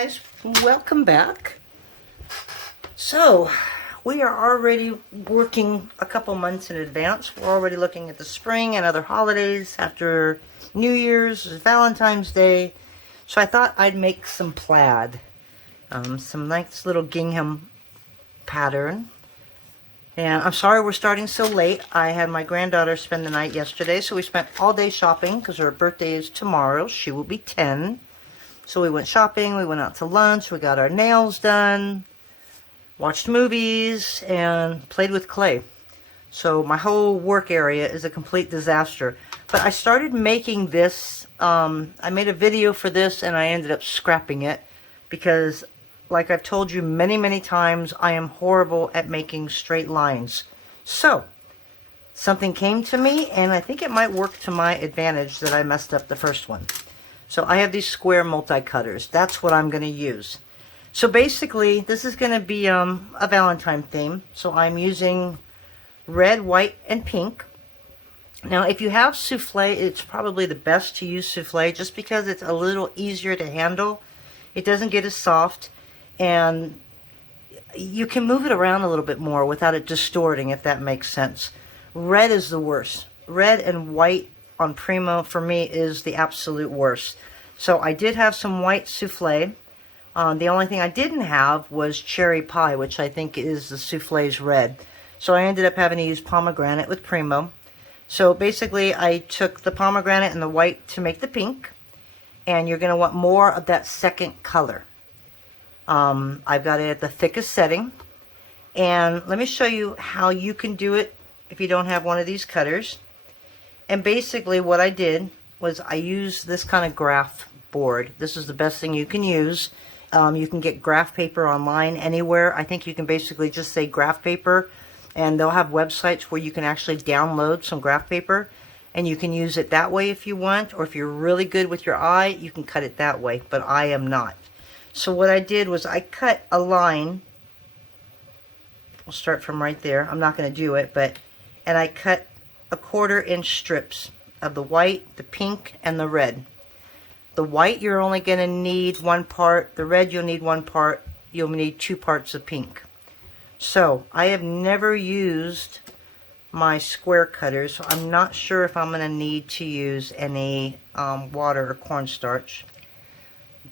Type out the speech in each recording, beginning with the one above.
Guys, welcome back. So we are already working a couple months in advance. We're already looking at the spring and other holidays after New Year's, Valentine's Day. So I thought I'd make some plaid, some nice little gingham pattern. And I'm sorry we're starting so late. I had my granddaughter spend the night yesterday, so we spent all day shopping because her birthday is tomorrow. She will be 10. So we went shopping, we went out to lunch, we got our nails done, watched movies, and played with clay. So my whole work area is a complete disaster. But I started making this, I made a video for this and I ended up scrapping it because, like I've told you many, many times, I am horrible at making straight lines. So, something came to me and I think it might work to my advantage that I messed up the first one. So I have these square multi-cutters. That's what I'm going to use. So basically, this is going to be a Valentine theme. So I'm using red, white, and pink. Now, if you have souffle, it's probably the best to use souffle just because it's a little easier to handle. It doesn't get as soft, and you can move it around a little bit more without it distorting, if that makes sense. Red is the worst. Red and white on Primo for me is the absolute worst. So I did have some white souffle. The only thing I didn't have was cherry pie, which I think is the souffle's red. So I ended up having to use pomegranate with Primo. So basically I took the pomegranate and the white to make the pink, and you're going to want more of that second color. I've got it at the thickest setting, and let me show you how you can do it if you don't have one of these cutters. And basically what I did was I used this kind of graph board. This is the best thing you can use. You can get graph paper online anywhere. I think you can basically just say graph paper, and they'll have websites where you can actually download some graph paper, and you can use it that way if you want, or if you're really good with your eye, you can cut it that way, but I am not. So what I did was I cut a line. We'll start from right there. I'm not going to do it, and I cut a 1/4 inch strips of the white, the pink, and the red. The white you're only going to need 1 part. The red you'll need 1 part. You'll need 2 parts of pink. So I have never used my square cutters, so I'm not sure if I'm going to need to use any water or cornstarch.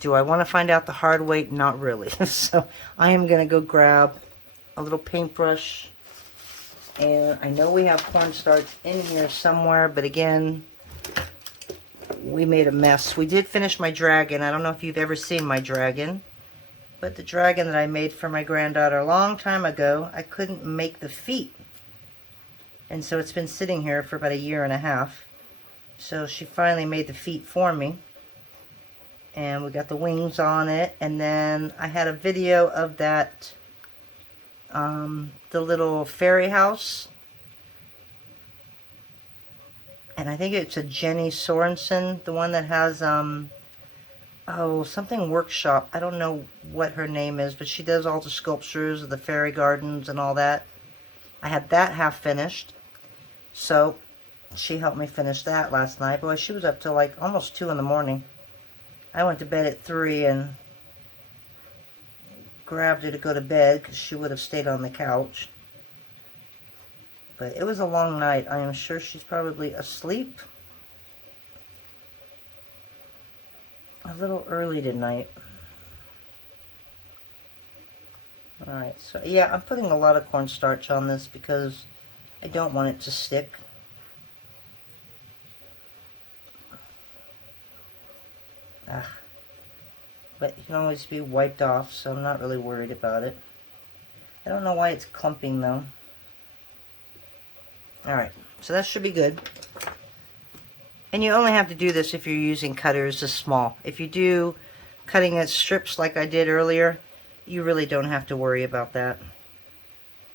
Do I want to find out the hard way? Not really. So I am going to go grab a little paintbrush. And I know we have cornstarch in here somewhere, but again, we made a mess. We did finish my dragon. I don't know if you've ever seen my dragon, but the dragon that I made for my granddaughter a long time ago, I couldn't make the feet. And so it's been sitting here for about 1.5 years. So she finally made the feet for me. And we got the wings on it. And then I had a video of that the little fairy house, and I think it's a Jenny Sorensen, the one that has oh, something workshop. I don't know what her name is, but she does all the sculptures of the fairy gardens and all that. I had that half finished, so she helped me finish that last night. Boy, she was up till like almost 2 in the morning. I went to bed at 3 and grabbed her to go to bed because she would have stayed on the couch. But it was a long night. I am sure she's probably asleep a little early tonight. Alright, so yeah, I'm putting a lot of cornstarch on this because I don't want it to stick. But it can always be wiped off, so I'm not really worried about it. I don't know why it's clumping though. Alright, so that should be good. And you only have to do this if you're using cutters this small. If you do cutting it strips like I did earlier, you really don't have to worry about that.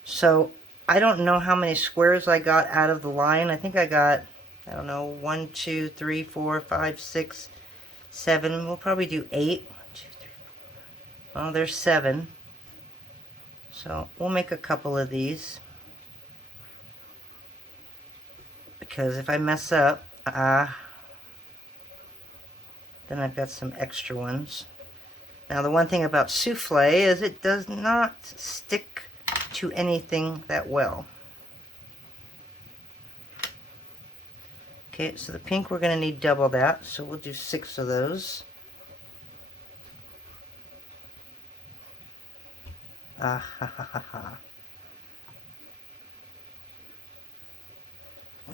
So I don't know how many squares I got out of the line. I think I got, I don't know, 1, 2, 3, 4, 5, 6, 7. We'll probably do 8. 1, 2, 3, 4. Well, there's 7. So we'll make a couple of these. Because if I mess up, then I've got some extra ones. Now the one thing about Souffle is it does not stick to anything that well. Okay, so the pink we're going to need double that, so we'll do 6 of those. Ah ha ha ha ha.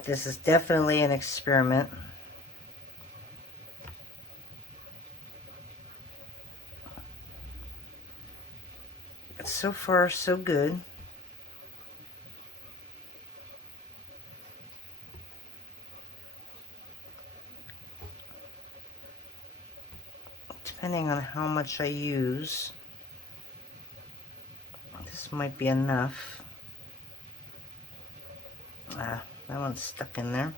This is definitely an experiment. But so far, so good. Depending on how much I use, this might be enough. Ah, that one's stuck in there.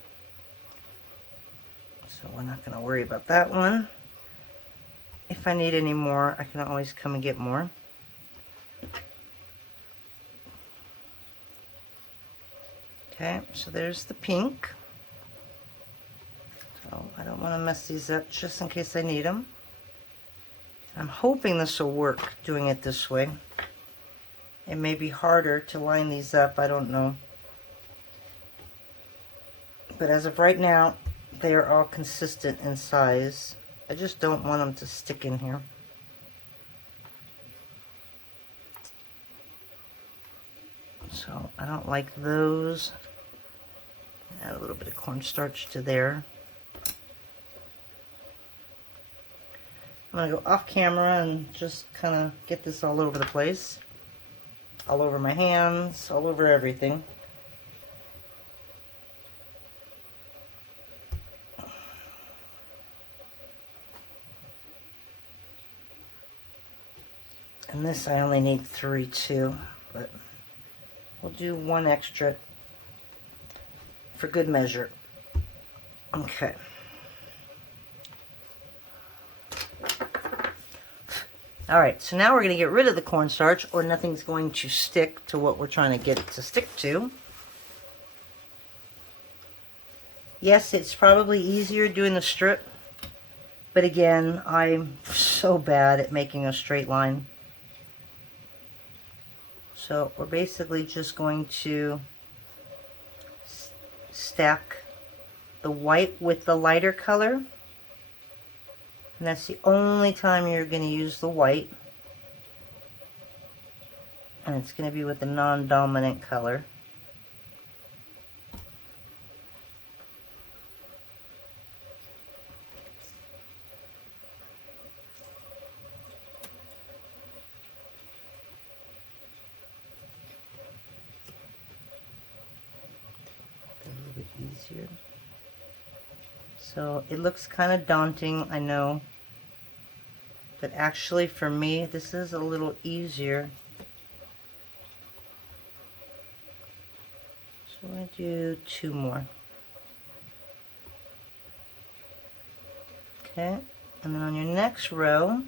So we're not going to worry about that one. If I need any more, I can always come and get more. Okay, so there's the pink. So I don't want to mess these up just in case I need them. I'm hoping this will work doing it this way. It may be harder to line these up, I don't know. But as of right now, they are all consistent in size. I just don't want them to stick in here. So I don't like those. Add a little bit of cornstarch to there. I'm going to go off camera and just kind of get this all over the place. All over my hands, all over everything. And this I only need 3 too, but we'll do 1 extra for good measure. Okay. Alright, so now we're going to get rid of the cornstarch, or nothing's going to stick to what we're trying to get it to stick to. Yes, it's probably easier doing the strip, but again, I'm so bad at making a straight line. So we're basically just going to stack the white with the lighter color. And that's the only time you're going to use the white. And it's going to be with the non-dominant color. A little bit easier. So it looks kind of daunting, I know. But actually for me, this is a little easier. So I'm going to do 2 more. Okay, and then on your next row,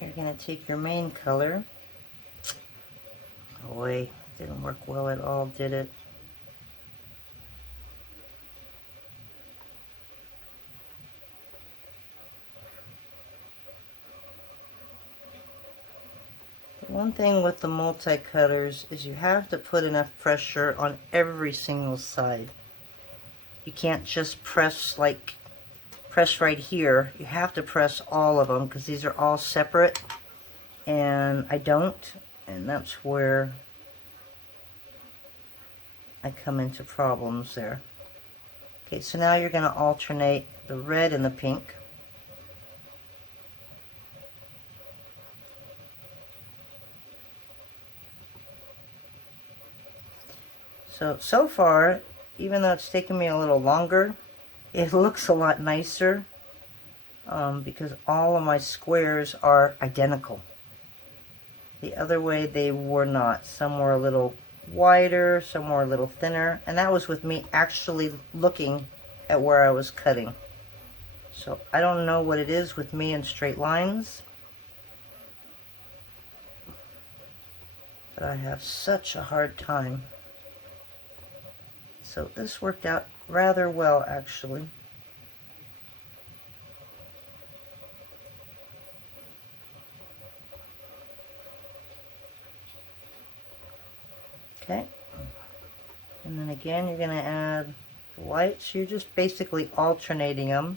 you're going to take your main color. Boy, it didn't work well at all, did it? One thing with the multi-cutters is you have to put enough pressure on every single side. You can't just press right here. You have to press all of them because these are all separate and I don't, and that's where I come into problems there. Okay, so now you're going to alternate the red and the pink. So far, even though it's taken me a little longer, it looks a lot nicer because all of my squares are identical. The other way they were not. Some were a little wider, some were a little thinner, and that was with me actually looking at where I was cutting. So I don't know what it is with me in straight lines, but I have such a hard time. So this worked out rather well, actually. Okay. And then again, you're going to add the white. So you're just basically alternating them.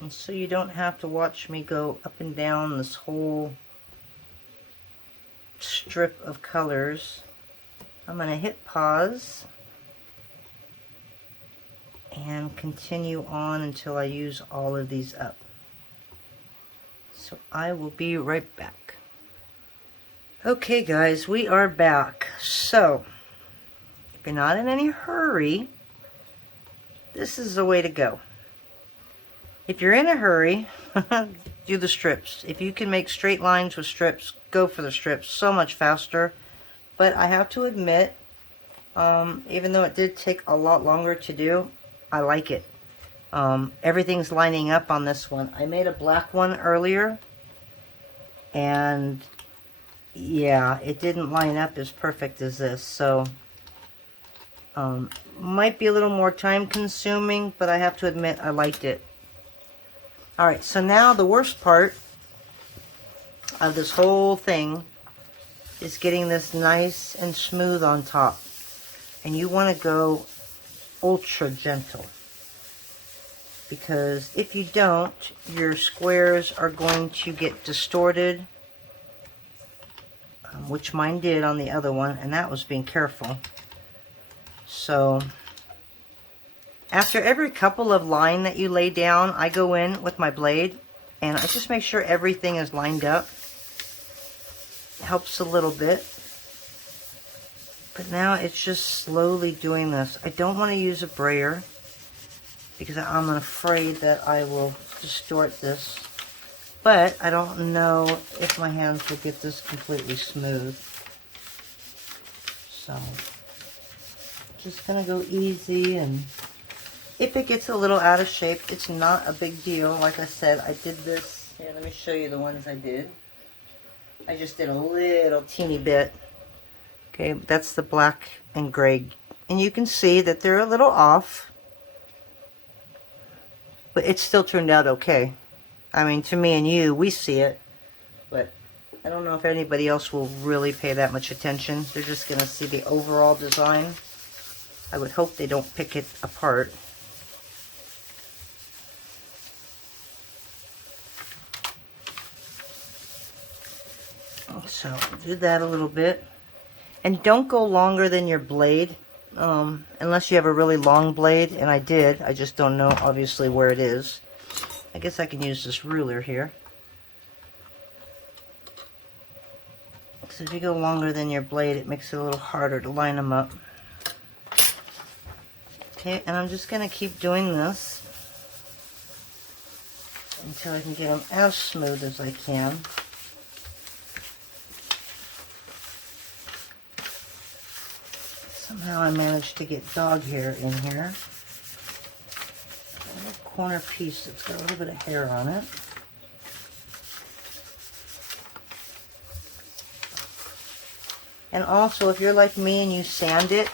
And so you don't have to watch me go up and down this whole strip of colors. I'm going to hit pause and continue on until I use all of these up. So I will be right back. Okay guys, we are back. So if you're not in any hurry, this is the way to go. If you're in a hurry, do the strips. If you can make straight lines with strips, go for the strips. So much faster. But I have to admit, even though it did take a lot longer to do, I like it. Everything's lining up on this one. I made a black one earlier, and yeah, it didn't line up as perfect as this. So, might be a little more time consuming, but I have to admit I liked it. Alright, so now the worst part of this whole thing is getting this nice and smooth on top. And you want to go ultra gentle, because if you don't, your squares are going to get distorted, which mine did on the other one, and that was being careful. So after every couple of line that you lay down, I go in with my blade and I just make sure everything is lined up. It helps a little bit. But now it's just slowly doing this. I don't want to use a brayer because I'm afraid that I will distort this. But I don't know if my hands will get this completely smooth. So, just going to go easy, and if it gets a little out of shape, it's not a big deal. Like I said, I did this. Here, let me show you the ones I did. I just did a little teeny bit. Okay, that's the black and gray. And you can see that they're a little off, but it still turned out okay. I mean, to me and you, we see it, but I don't know if anybody else will really pay that much attention. They're just going to see the overall design. I would hope they don't pick it apart. So, do that a little bit. And don't go longer than your blade, unless you have a really long blade, and I did. I just don't know, obviously, where it is. I guess I can use this ruler here. So if you go longer than your blade, it makes it a little harder to line them up. Okay, and I'm just going to keep doing this until I can get them as smooth as I can. Somehow I managed to get dog hair in here. A little corner piece that's got a little bit of hair on it. And also, if you're like me and you sand it,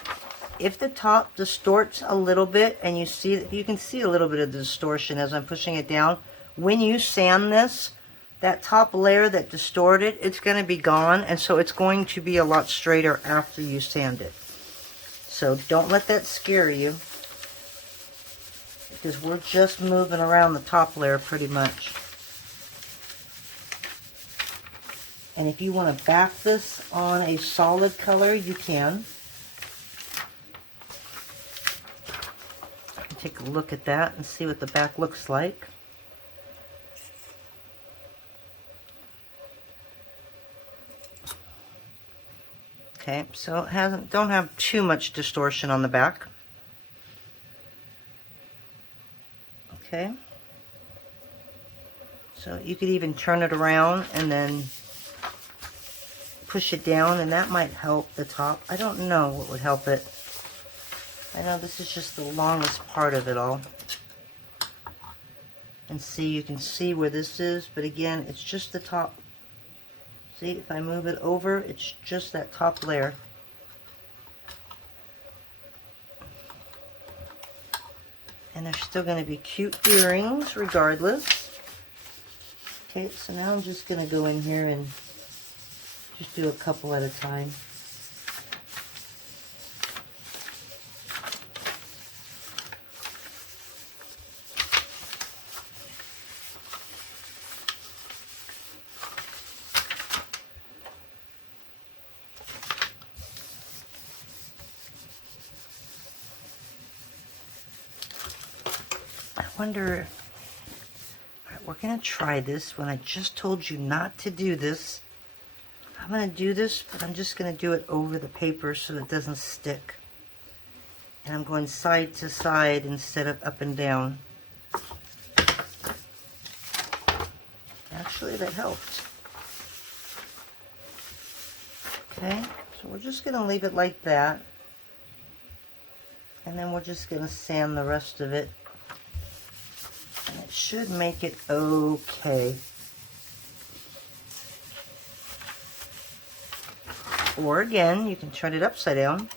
if the top distorts a little bit, and you can see a little bit of the distortion as I'm pushing it down, when you sand this, that top layer that distorted, it's going to be gone, and so it's going to be a lot straighter after you sand it. So don't let that scare you, because we're just moving around the top layer pretty much. And if you want to back this on a solid color, you can. Take a look at that and see what the back looks like. Okay, so it don't have too much distortion on the back. Okay. So you could even turn it around and then push it down, and that might help the top. I don't know what would help it. I know this is just the longest part of it all. And see, you can see where this is, but again, it's just the top. See, if I move it over, it's just that top layer. And they're still going to be cute earrings regardless. Okay, so now I'm just going to go in here and just do a couple at a time. I wonder, all right, we're going to try this when I just told you not to do this. I'm going to do this, but I'm just going to do it over the paper so it doesn't stick. And I'm going side to side instead of up and down. Actually, that helped. Okay, so we're just going to leave it like that. And then we're just going to sand the rest of it. And it should make it okay. Or again, you can turn it upside down.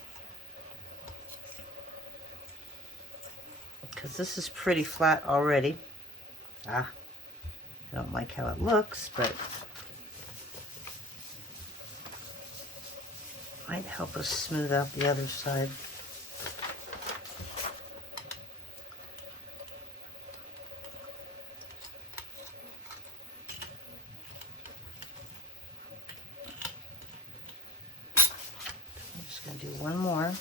Because this is pretty flat already. I don't like how it looks, but might help us smooth out the other side. I'm just going to do one more.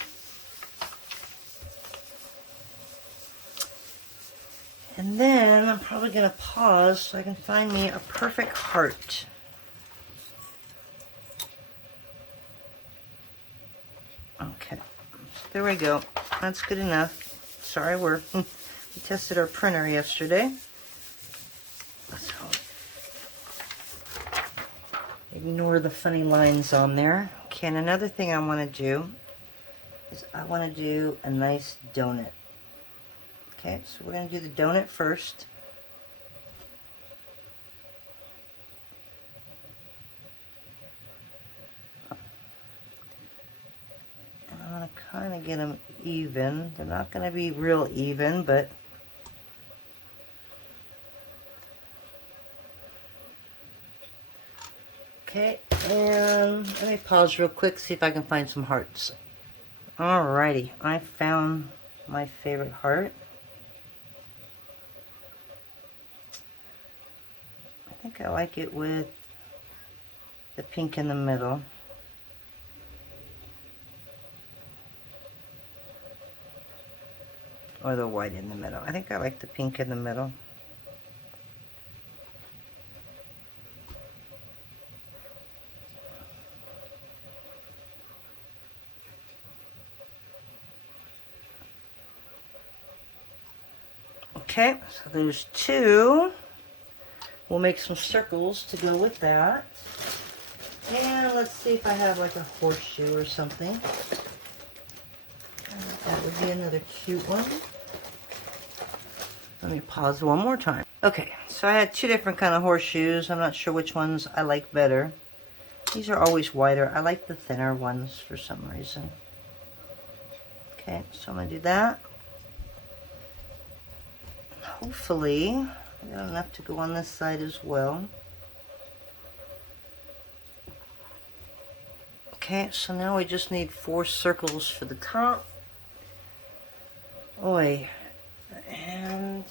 And then I'm probably going to pause so I can find me a perfect heart. Okay, there we go. That's good enough. Sorry, we tested our printer yesterday. So ignore the funny lines on there. Okay, and another thing I want to do is I want to do a nice donut. Okay, so we're going to do the donut first. And I'm going to kind of get them even. They're not going to be real even, but okay, and let me pause real quick, see if I can find some hearts. Alrighty, I found my favorite heart. I think I like it with the pink in the middle. Or the white in the middle. I think I like the pink in the middle. Okay, so there's two. We'll make some circles to go with that. And let's see if I have like a horseshoe or something. That would be another cute one. Let me pause one more time. Okay, so I had two different kind of horseshoes. I'm not sure which ones I like better. These are always wider. I like the thinner ones for some reason. Okay, so I'm going to do that. Hopefully, I got enough to go on this side as well. Okay, so now we just need 4 circles for the top. Oi, and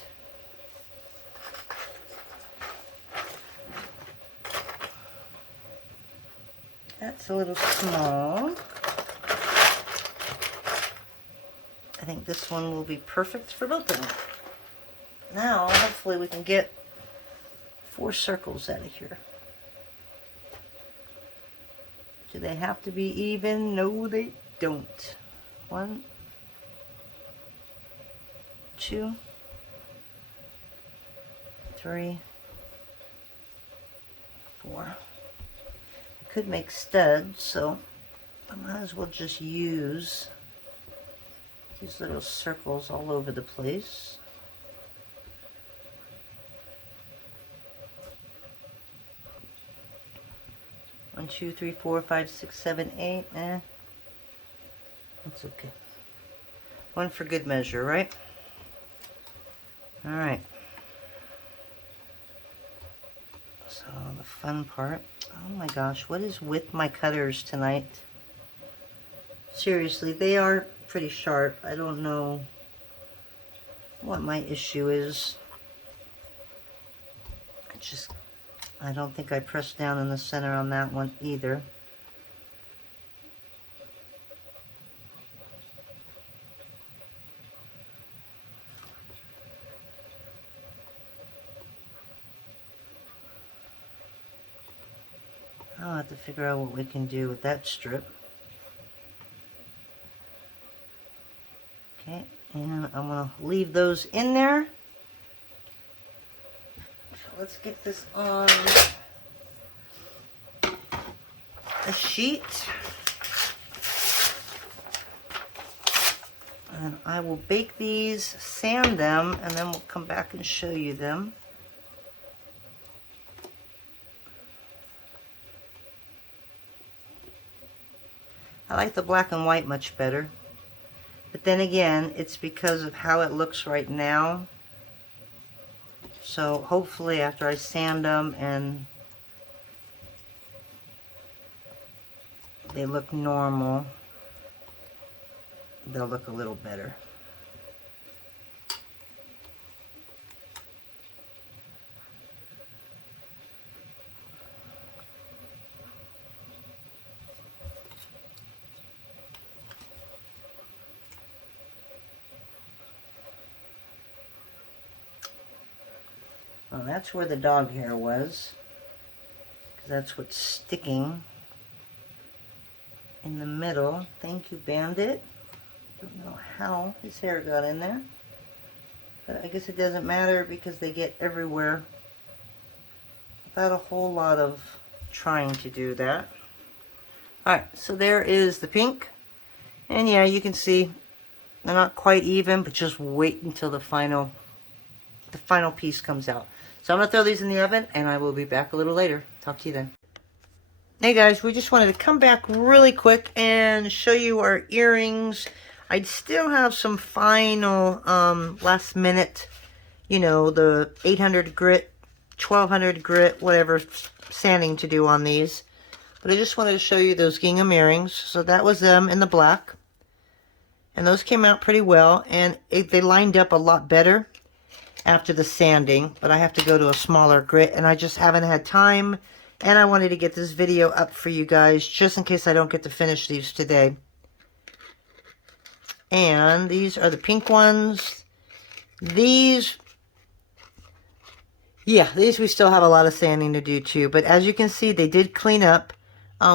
that's a little small. I think this one will be perfect for both of them. Now, hopefully we can get 4 circles out of here. Do they have to be even? No, they don't. 1, 2, 3, 4. I could make studs, so I might as well just use these little circles all over the place. 1, 2, 3, 4, 5, 6, 7, 8. That's okay. One for good measure, right? All right. So the fun part. Oh my gosh, what is with my cutters tonight? Seriously, they are pretty sharp. I don't know what my issue is. I don't think I pressed down in the center on that one either. I'll have to figure out what we can do with that strip. Okay, and I'm going to leave those in there. So let's get this on a sheet. And I will bake these, sand them, and then we'll come back and show you them. I like the black and white much better. But then again, it's because of how it looks right now. So hopefully after I sand them and they look normal, they'll look a little better. Well, that's where the dog hair was, because that's what's sticking in the middle. Thank you, Bandit. Don't know how his hair got in there, but I guess it doesn't matter because they get everywhere without a whole lot of trying to do that. Alright, so there is the pink, and yeah, you can see they're not quite even, but just wait until the final piece comes out. So I'm going to throw these in the oven, and I will be back a little later. Talk to you then. Hey guys, we just wanted to come back really quick and show you our earrings. I still have some final last minute, you know, the 800 grit, 1200 grit, whatever sanding to do on these. But I just wanted to show you those gingham earrings. So that was them in the black. And those came out pretty well, and they lined up a lot better after the sanding, but I have to go to a smaller grit, and I just haven't had time, and I wanted to get this video up for you guys just in case I don't get to finish these today. And these are the pink ones. These we still have a lot of sanding to do too, but as you can see, they did clean up.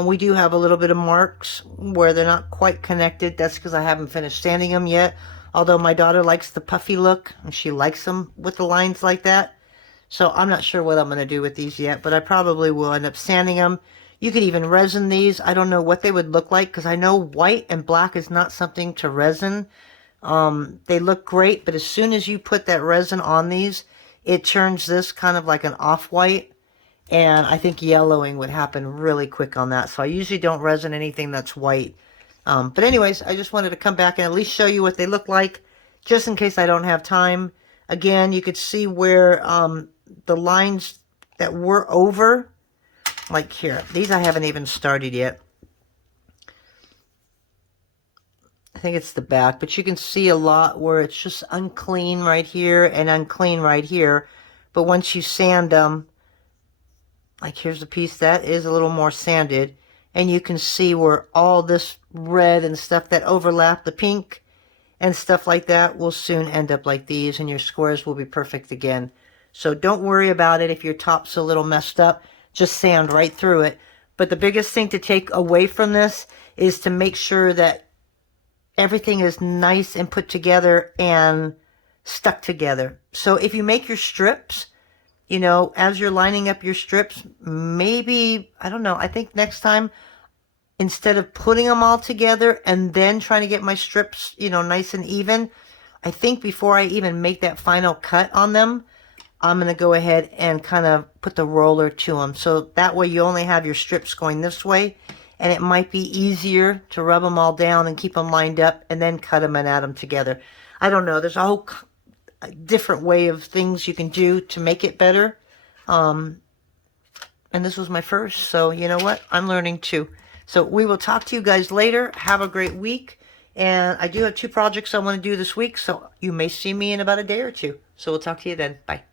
We do have a little bit of marks where they're not quite connected. That's because I haven't finished sanding them yet. Although my daughter likes the puffy look, and she likes them with the lines like that. So I'm not sure what I'm going to do with these yet, but I probably will end up sanding them. You could even resin these. I don't know what they would look like, because I know white and black is not something to resin. They look great, but as soon as you put that resin on these, it turns this kind of like an off-white. And I think yellowing would happen really quick on that. So I usually don't resin anything that's white. But anyways, I just wanted to come back and at least show you what they look like, just in case I don't have time. Again, you could see where the lines that were over, like here. These I haven't even started yet. I think it's the back, but you can see a lot where it's just unclean right here and unclean right here. But once you sand them, like here's a piece that is a little more sanded, and you can see where all this red and stuff that overlap the pink and stuff like that will soon end up like these, and your squares will be perfect again. So don't worry about it if your top's a little messed up. Just sand right through it. But the biggest thing to take away from this is to make sure that everything is nice and put together and stuck together. So if you make your strips, you know, as you're lining up your strips, maybe, I don't know, I think next time, instead of putting them all together and then trying to get my strips, you know, nice and even, I think before I even make that final cut on them, I'm going to go ahead and kind of put the roller to them. So that way you only have your strips going this way, and it might be easier to rub them all down and keep them lined up and then cut them and add them together. I don't know. There's a whole different way of things you can do to make it better. And this was my first, so you know what? I'm learning too. So we will talk to you guys later. Have a great week. And I do have 2 projects I want to do this week, so you may see me in about a day or 2. So we'll talk to you then. Bye.